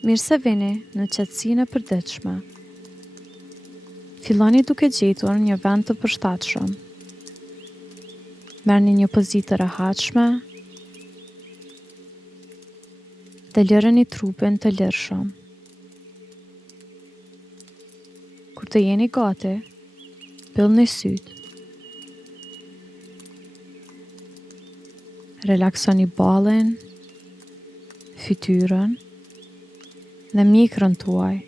Mirë se vini në qetësinë e përditshme. Filloni duke gjetur një vend të përshtatshëm. Merrni një pozitë të rehatshme dhe lëreni trupin të lirshëm. Kur të jeni gati, mbyllni sytë. Relaksoni ballin, fytyrën dhe mjekrën tuaj.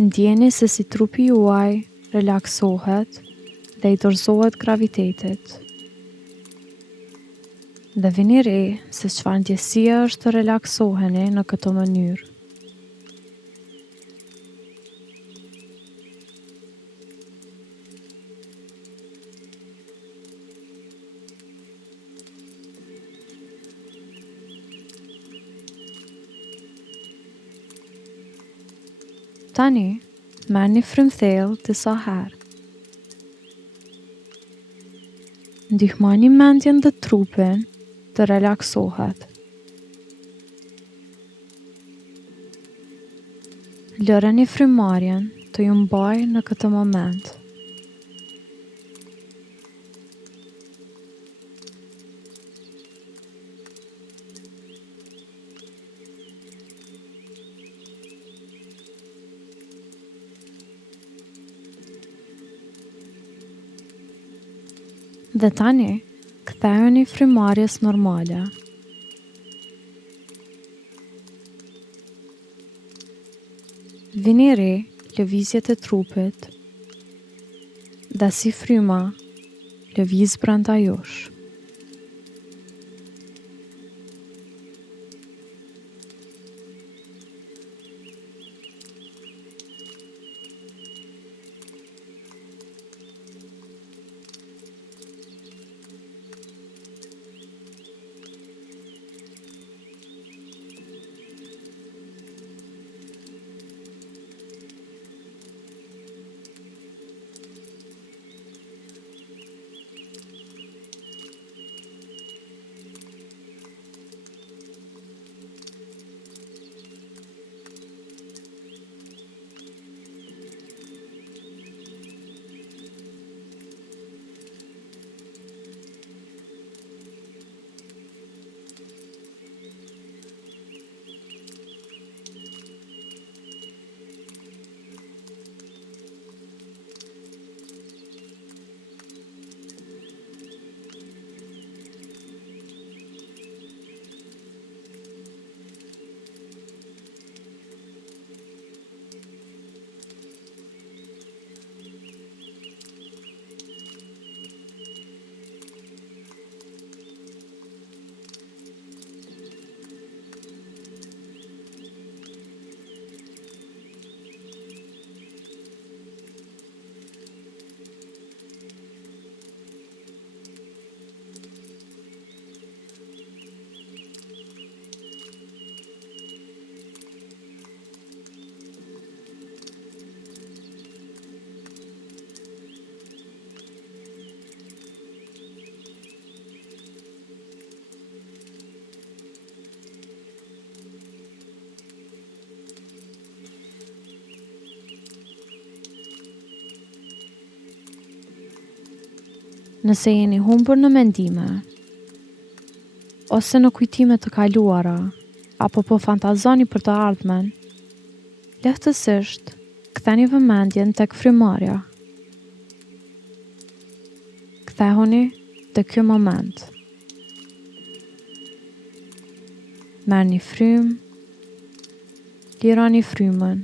Ndjeni se si trupi juaj relaksohet dhe i dorëzohet gravitetit. Dhe vini re se çfarë ndjesie është të relaksoheni në këtë mënyrë. Tani, merrni frymthellë disa herë. Ndihmoni mendjen dhe trupin të relaksohet. Lëreni frymëmarrjen të ju mbajë në këtë moment. Dhe tani, ktheheni frymëmarrjes normale. Vini re lëvizjet e trupit dhe si fryma lëviz brenda jush. Nëse jeni humbur në mendime, ose në kujtime të kaluara, apo po fantazoni për të ardhmen, lehtësisht ktheni vëmendjen tek frymëmarrja. Kthehuni te ky moment. Merrni frymë, lironi frymën.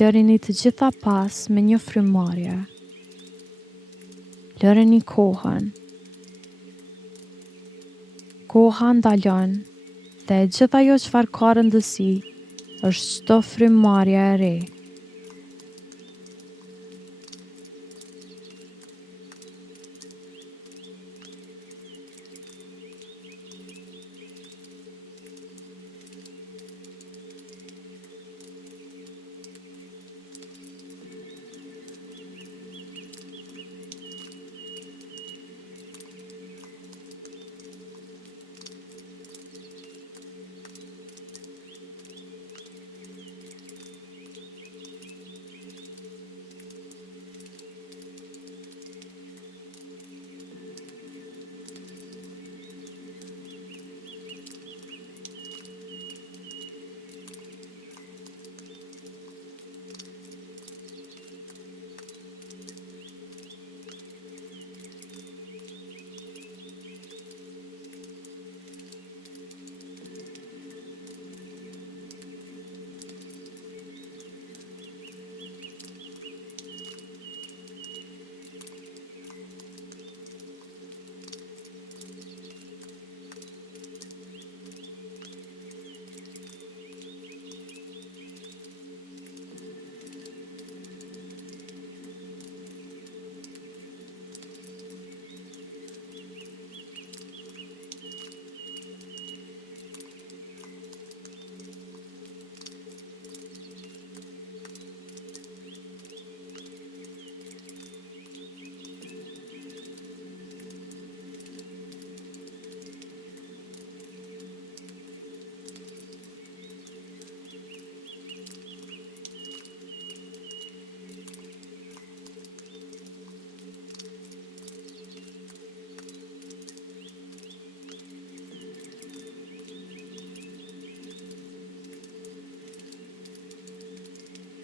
Lërini të gjitha pas me një frymëmarrje. Lëreni kohën. Koha ndalon dhe gjithë ajo çfarë ka rëndësi është çdo frymëmarrje e re.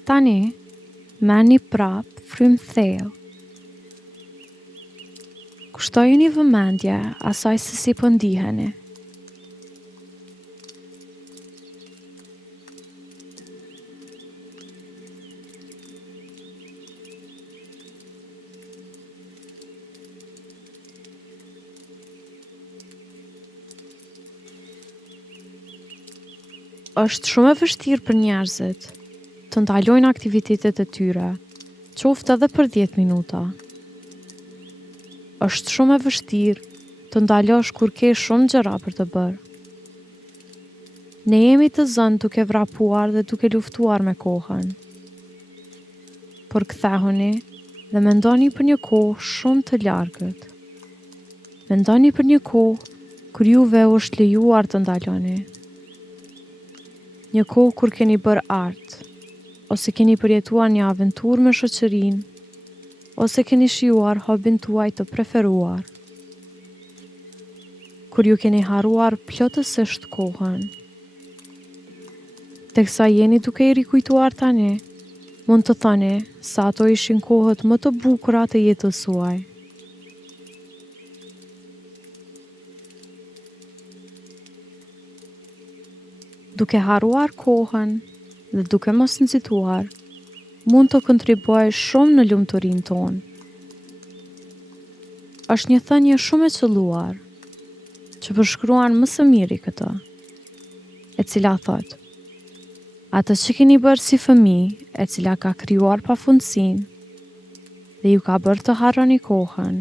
Tani, merrni prap frymë thellë. Kushtojeni vëmendje asaj se si po ndiheni. Është shumë e vështirë për njerëzit të ndalojnë aktivitetet e tyre, qoftë edhe për 10 minuta. Është shumë e vështirë të ndalosh kur ke shumë gjëra për të bërë. Ne jemi të zënë duke vrapuar dhe duke luftuar me kohën. Por kthehuni dhe mendoni për një kohë shumë të largët. Mendoni për një kohë kur juve u është lejuar të ndaloni. Një kohë kur keni bërë art, ose keni përjetuar një aventurë me shoqërinë, ose keni shijuar hobin tuaj të preferuar. Kur ju keni harruar plotësisht kohën. Teksa jeni duke i rikujtuar tani, mund të thoni se ato ishin kohët më të bukura të jetës suaj. Duke harruar kohën dhe duke mos nxituar, mund të kontribuoj shumë në lumturinë tonë. Është një thënie shumë e qelluar, që përshkruan më së miri këtë, e cila thotë: atë që keni bërë si fëmijë, e cila ka krijuar pafundësinë dhe ju ka bërë të harroni kohën,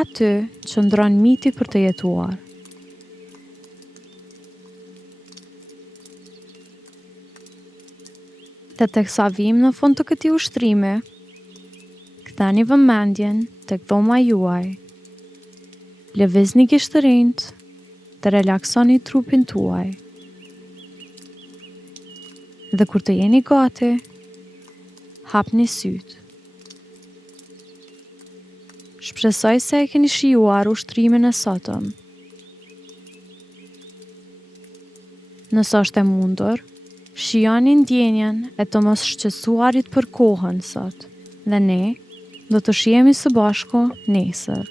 aty qëndron miti për të jetuar. Dhe teksa vim në fund të këtij ushtrimi, ktheni vëmendjen tek dhoma juaj. Lëvizni gishtë dhe relaksoni trupin tuaj. Dhe kur të jeni gati, hapni sytë. Shpresoj se e keni shijuar ushtrimin e sotëm. Nëse është e mundur, shijoni ndjenjen e të mos shqetësuarit për kohën sot, dhe ne do të shihemi së bashku nesër.